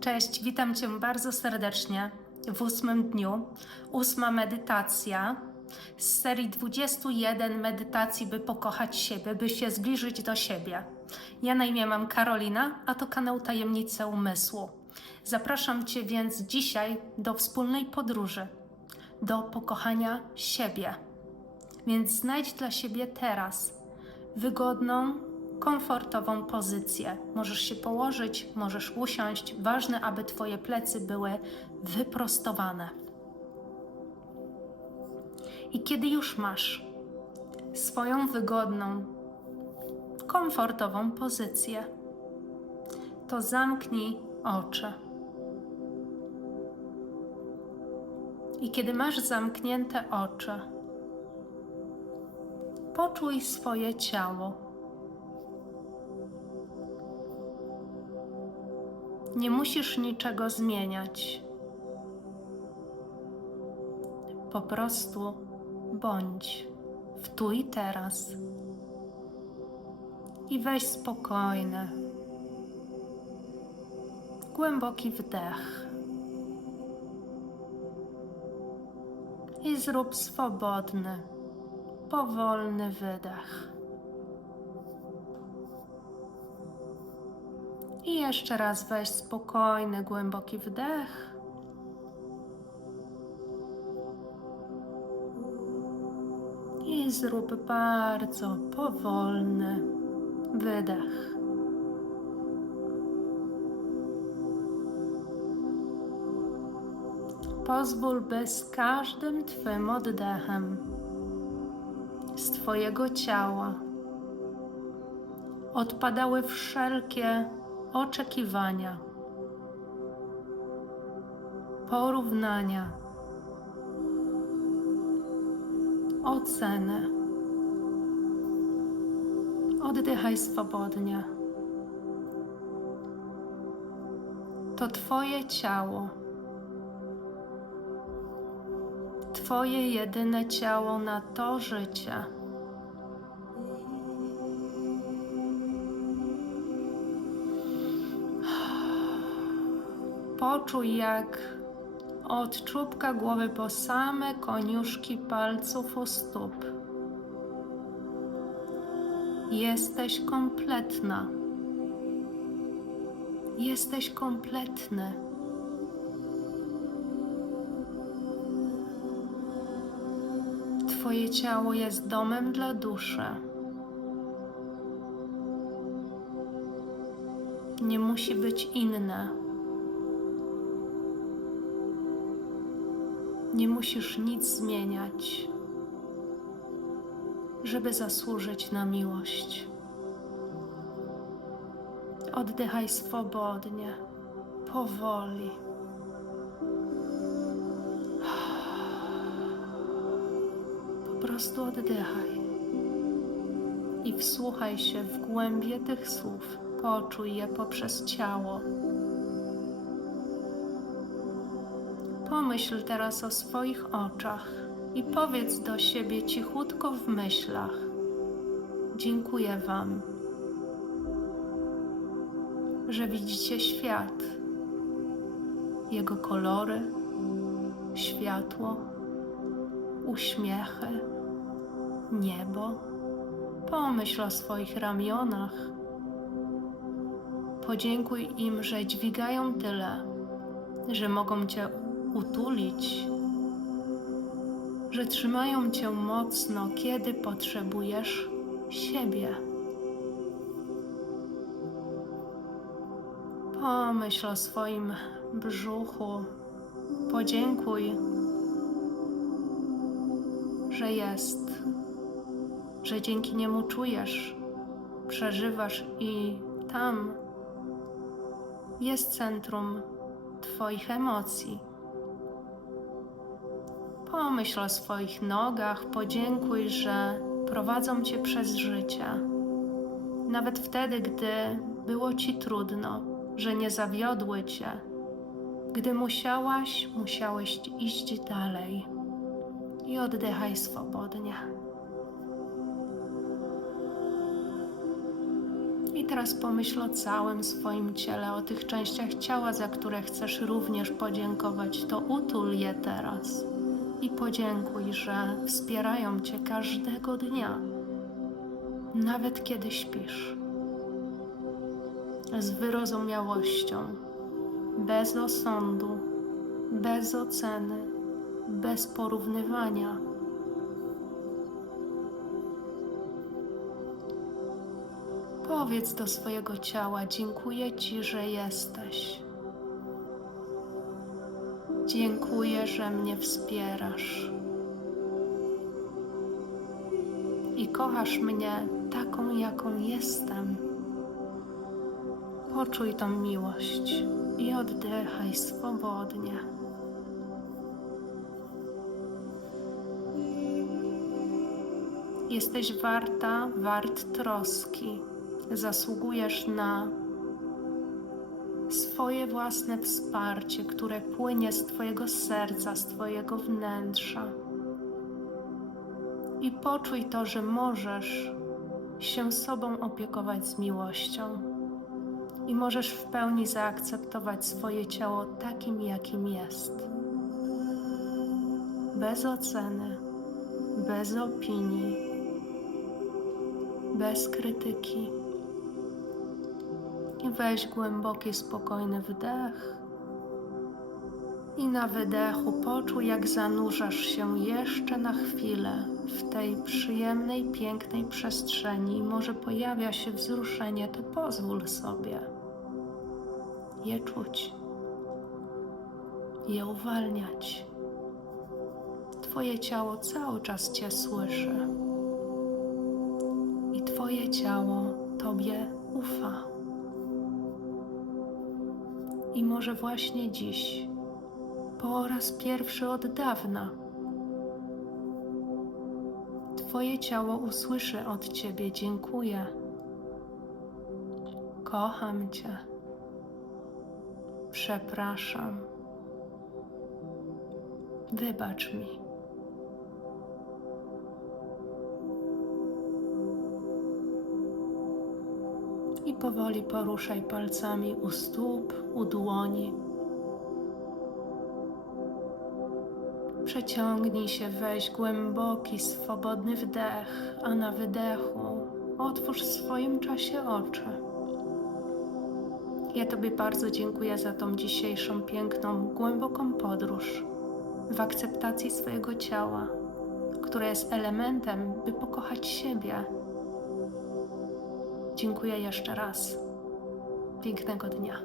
Cześć, witam Cię bardzo serdecznie w ósmym dniu. Ósma medytacja z serii 21 medytacji, by pokochać siebie, by się zbliżyć do siebie. Ja na imię mam Karolina, a to kanał Tajemnice Umysłu. Zapraszam Cię więc dzisiaj do wspólnej podróży, do pokochania siebie. Więc znajdź dla siebie teraz wygodną, komfortową pozycję. Możesz się położyć, możesz usiąść. Ważne, aby Twoje plecy były wyprostowane. I kiedy już masz swoją wygodną, komfortową pozycję, to zamknij oczy. I kiedy masz zamknięte oczy, poczuj swoje ciało. Nie musisz niczego zmieniać. Po prostu bądź w tu i teraz. I weź spokojny, głęboki wdech. I zrób swobodny, powolny wydech. I jeszcze raz weź spokojny, głęboki wdech. I zrób bardzo powolny wydech. Pozwól, by z każdym Twym oddechem z Twojego ciała odpadały wszelkie oczekiwania, porównania, oceny. Oddychaj swobodnie. To Twoje ciało. Twoje jedyne ciało na to życie. Poczuj, jak od czubka głowy po same koniuszki palców u stóp. Jesteś kompletna. Jesteś kompletny. Twoje ciało jest domem dla duszy. Nie musi być inne. Nie musisz nic zmieniać, żeby zasłużyć na miłość. Oddychaj swobodnie, powoli. Po prostu oddychaj i wsłuchaj się w głębie tych słów. Poczuj je poprzez ciało. Pomyśl teraz o swoich oczach i powiedz do siebie cichutko w myślach: Dziękuję Wam, że widzicie świat, jego kolory, światło, uśmiechy, niebo. Pomyśl o swoich ramionach. Podziękuj im, że dźwigają tyle, że mogą Cię utulić, że trzymają cię mocno, kiedy potrzebujesz siebie. Pomyśl o swoim brzuchu, podziękuj, że jest, że dzięki niemu czujesz, przeżywasz i tam jest centrum Twoich emocji. Pomyśl o swoich nogach, podziękuj, że prowadzą cię przez życie. Nawet wtedy, gdy było ci trudno, że nie zawiodły cię, gdy musiałaś, musiałeś iść dalej. I oddychaj swobodnie. I teraz pomyśl o całym swoim ciele, o tych częściach ciała, za które chcesz również podziękować. To utul je teraz i podziękuj, że wspierają cię każdego dnia, nawet kiedy śpisz. Z wyrozumiałością, bez osądu, bez oceny, bez porównywania. Powiedz do swojego ciała: Dziękuję Ci, że jesteś. Dziękuję, że mnie wspierasz. I kochasz mnie taką, jaką jestem. Poczuj tą miłość i oddychaj swobodnie. Jesteś warta, wart troski. Zasługujesz na swoje własne wsparcie, które płynie z Twojego serca, z Twojego wnętrza. I poczuj to, że możesz się sobą opiekować z miłością i możesz w pełni zaakceptować swoje ciało takim, jakim jest. Bez oceny, bez opinii, bez krytyki. Weź głęboki, spokojny wdech. I na wydechu poczuj, jak zanurzasz się jeszcze na chwilę w tej przyjemnej, pięknej przestrzeni. Może pojawia się wzruszenie, to pozwól sobie je czuć, je uwalniać. Twoje ciało cały czas Cię słyszy i Twoje ciało Tobie ufa. I może właśnie dziś, po raz pierwszy od dawna, Twoje ciało usłyszy od Ciebie: Dziękuję, kocham Cię, przepraszam, wybacz mi. Powoli poruszaj palcami u stóp, u dłoni. Przeciągnij się, weź głęboki, swobodny wdech, a na wydechu otwórz w swoim czasie oczy. Ja Tobie bardzo dziękuję za tą dzisiejszą piękną, głęboką podróż w akceptacji swojego ciała, które jest elementem, by pokochać siebie Dziękuję jeszcze raz. Pięknego dnia.